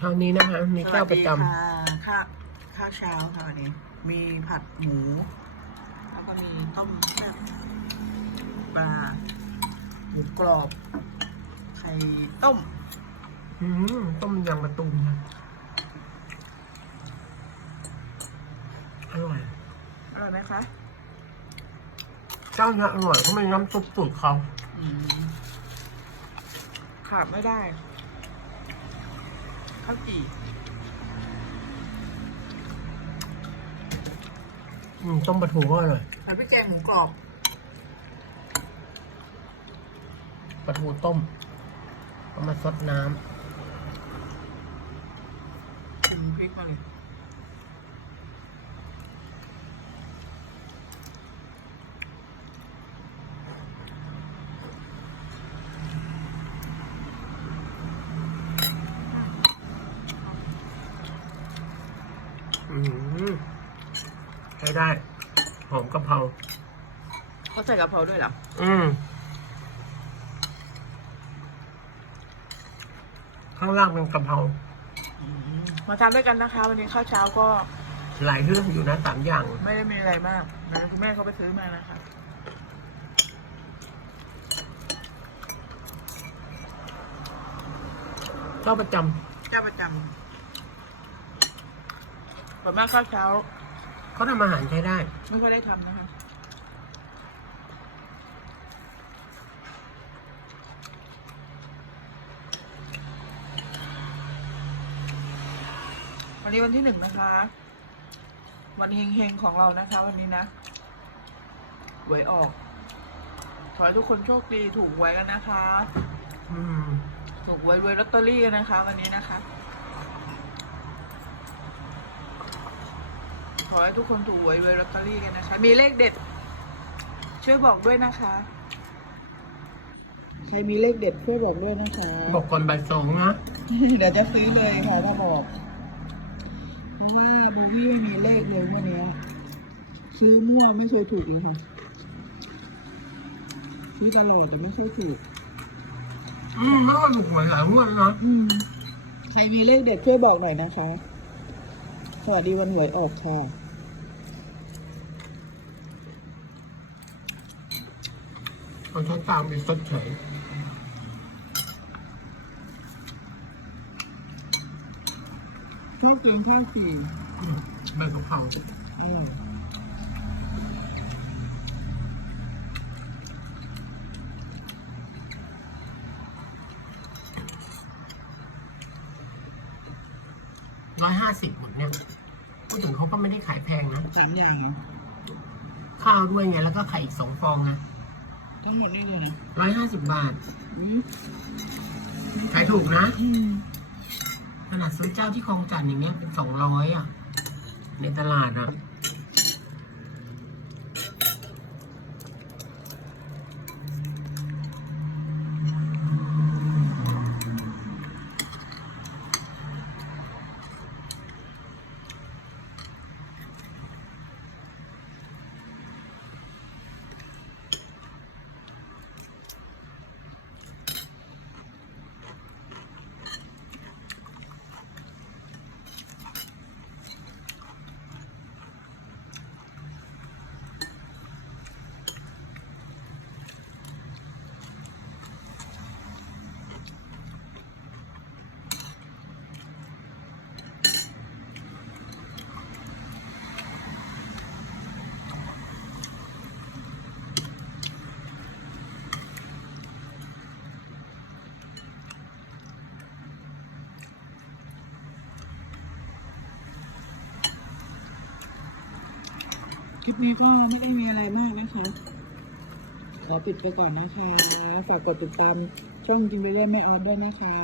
คราวนี้นะคะ มีเจ้าประจสวัสดีค่ะข้าวข้าวเช้าค่ะวันนี้ มีผัดหมู แล้วก็มีต้มแซ่บปลาหมูกรอบ ไข่ต้มำอืมต้มยำประตูมนะอร่อยอร่อยไหมคะเจ้าเนี้ยอร่อยเพราะมันน้ำซุปสูตรเขา อืมขาดไม่ได้ ข้าวจี่อืมต้มปลาทูก็อร่อยผัดพริกแกงหมูกรอบ ปลาทูต้มเอามาซดน้ชิมพริกมาเลยำอืมใช้ได้ หอมกะเพราเขาใส่กะเพราด้วยเหรอ อืม ข้างล่างเป็นกะเพรามาทานด้วยกันนะคะ วันนี้ข้าวเช้าก็หลายเรื่องอยู่นะสามอย่าง ไม่ได้มีอะไรมากนะคุณแม่เขาไปซื้อมานะคะ เจ้าประจเจ้าประจำส่วนมากข้าวเช้าำ เขาทำอาหารใช้ได้ ไม่ค่อยได้ทำนะคะ วันนี้วันที่หนึ่งนะคะ วันเฮงๆของเรานะคะ วันนี้นะหวยออก ขอให้ทุกคนโชคดีถูกหวยกันนะคะ อืม ถูกหวยรวยลอตเตอรี่กันนะคะ วันนี้นะคะ อให้ทุกคนถูกหวยรวยลอตเตอรี่กันนะคะ มีเลขเด็ด ช่วยบอกด้วยนะคะ ใครมีเลขเด็ดช่วยบอกด้วยนะคะ บอกก่อนบ่ายสองนะเดี๋ยวจะซื้อเลยค่ะถ้าบอกเพราะว่าโบวี่ไม่มีเลขเลยวันนี้ยซื้อมั่วไม่เคยถูกเลยค่ะซื้อตลอดแต่ไม่เคยถูก อืมแล้วก็ถูกหวยหลายงวดนะอืมใครมีเลขเด็ดช่วยบอกหน่อยนะคะ สวัสดีวันหวยออกค่ะ เอาช้อนตามไปซดเฉยชอบกินข้าวจี่อืมใบกะเพราอืมร้อยห้าสิบหมดเนี่ยพูดถึงเขาก็ไม่ได้ขายแพงนะสามอย่างเหรอข้าวด้วยไงแล้วก็ไข่อีกสองฟองนะ ทั้งหมดนี่เลยนะร้อยห้าสิบบาท อืมขายถูกนะ อืมขนาดซื้อเจ้าที่คลองจันทน์อย่างเงี้ยเป็นสองร้อยอะ ในตลาดอะ คลิปนี้ก็ไม่ได้มีอะไรมากนะคะ ขอปิดไปก่อนนะคะ ฝากกดติดตามช่องจิมไปเรื่อยไม่ออดด้วยนะคะ